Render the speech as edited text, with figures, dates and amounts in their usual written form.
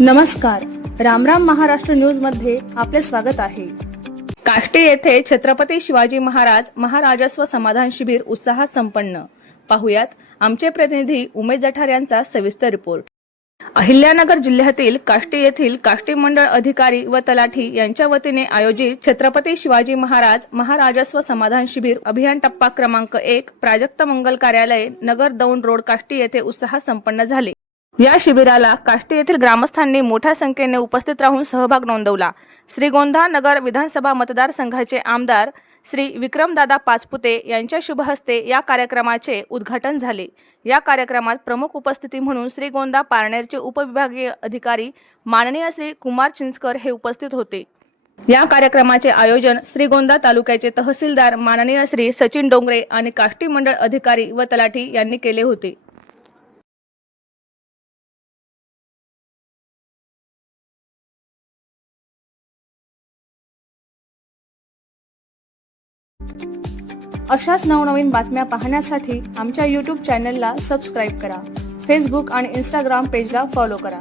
नमस्कार, रामराम महाराष्ट्र न्यूज मध्ये आपले स्वागत आहे। काष्टी येथे छत्रपती शिवाजी महाराज महाराजस्व समाधान शिबिर उत्साहात संपन्न। पाहुयात आमचे प्रतिनिधी उमेश जठार यांचा सविस्तर रिपोर्ट। अहिल्यानगर जिल्ह्यातील काष्टी येथील काष्टी मंडळ अधिकारी व तलाठी यांच्या वतीने आयोजित छत्रपती शिवाजी महाराज महाराजस्व समाधान शिबिर अभियान टप्पा क्रमांक 1 प्राजक्त मंगल कार्यालय नगर दौंड रोड काष्टी येथे उत्साहात संपन्न झाले। या शिबिराला काष्टी येथील ग्रामस्थांनी मोठ्या संख्येने उपस्थित राहून सहभाग नोंदवला। श्रीगोंदा नगर विधानसभा मतदारसंघाचे आमदार श्री विक्रमदादा पाचपुते यांच्या शुभ हस्ते या कार्यक्रमाचे उद्घाटन झाले। या कार्यक्रमात प्रमुख उपस्थिती म्हणून श्रीगोंदा पारनेरचे उपविभागीय अधिकारी माननीय श्री कुमार चिंचकर हे उपस्थित होते। या कार्यक्रमाचे आयोजन श्रीगोंदा तालुक्याचे तहसीलदार माननीय श्री सचिन डोंगरे आणि काष्टी मंडळ अधिकारी व तलाठी यांनी केले होते। अशाच नवनवीन बातम्या पाहण्यासाठी आमच्या YouTube चॅनलला सबस्क्राइब करा। फेसबुक आणि Instagram पेजला फॉलो करा।